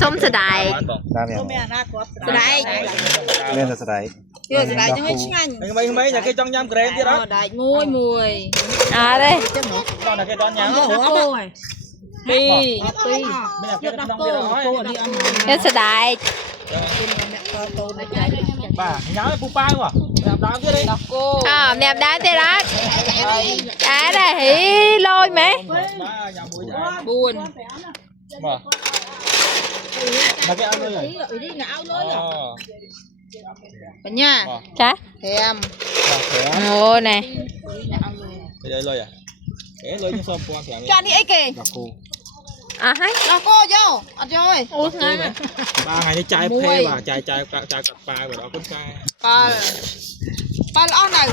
Sống sờ đài. Sờ đài. Nên là sờ đài. Chưa sờ đài cho hơi xanh. Mấy nhà cái trong nhâm krem kia đó. Đài mùi mùi. À đây. Con là cái con nhang đó. Pi. Cái sờ đài. Bà nháo phụ pa quá. Làm đá kia đi. À nẹp đá thế đó. Đá đây hỉ lôi mẹ. Buồn. Mà cái áo rồi. Cả nhà. Chá. Thèm. Ồ nè. Cái đây lôi à? Cái lôi như xôm qua thèm. Cho đi ấy kì. À hay. Đó cô vô. Ăn rồi. Ủa nè. Ba ngày đi chạy phê và chạy cặp pa rồi đó con pa. Pa ăn này.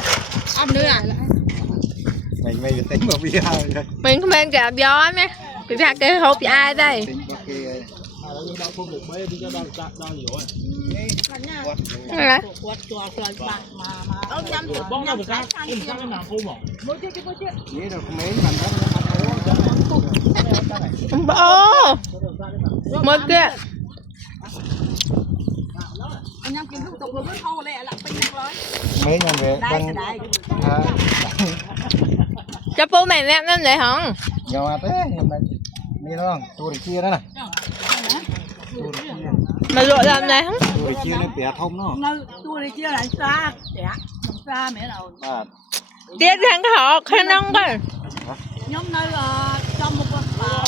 Ăn nữa à? Mày tính vào bia rồi. Mình không nên kẹp gió mẹ. Bị phạt cái hộp với ai đây? Hả? Ô, một kia. Mấy năm về đang Cho bố mẹ ném lên để không? nhau thế nhưng mà đi nó tôi đi chia đó này. Mà lụa làm này không? Tôi đi chia nó bẻ thông nó. Tôi đi chia lại xa, xa mẹ nào. Tiết thằng họ khả năng coi. Nhóm nơi trong một con bào.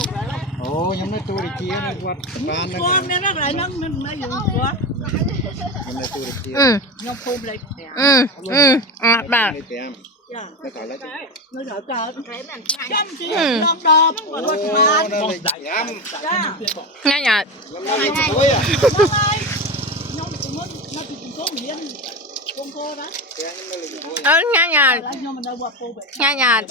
Ồ, nhưng mà tôi đi chia nó quạt ban nó. Con nên nó lại nó dùng quá. Nhưng mà tôi đi chia. Nhóm phun lại. À bà. Cái tỏi lấy. Nó đỡ chờ. Chăm chỉ đom đom. Nghe nhạt. Nghe nhạt. Nghe nhạt.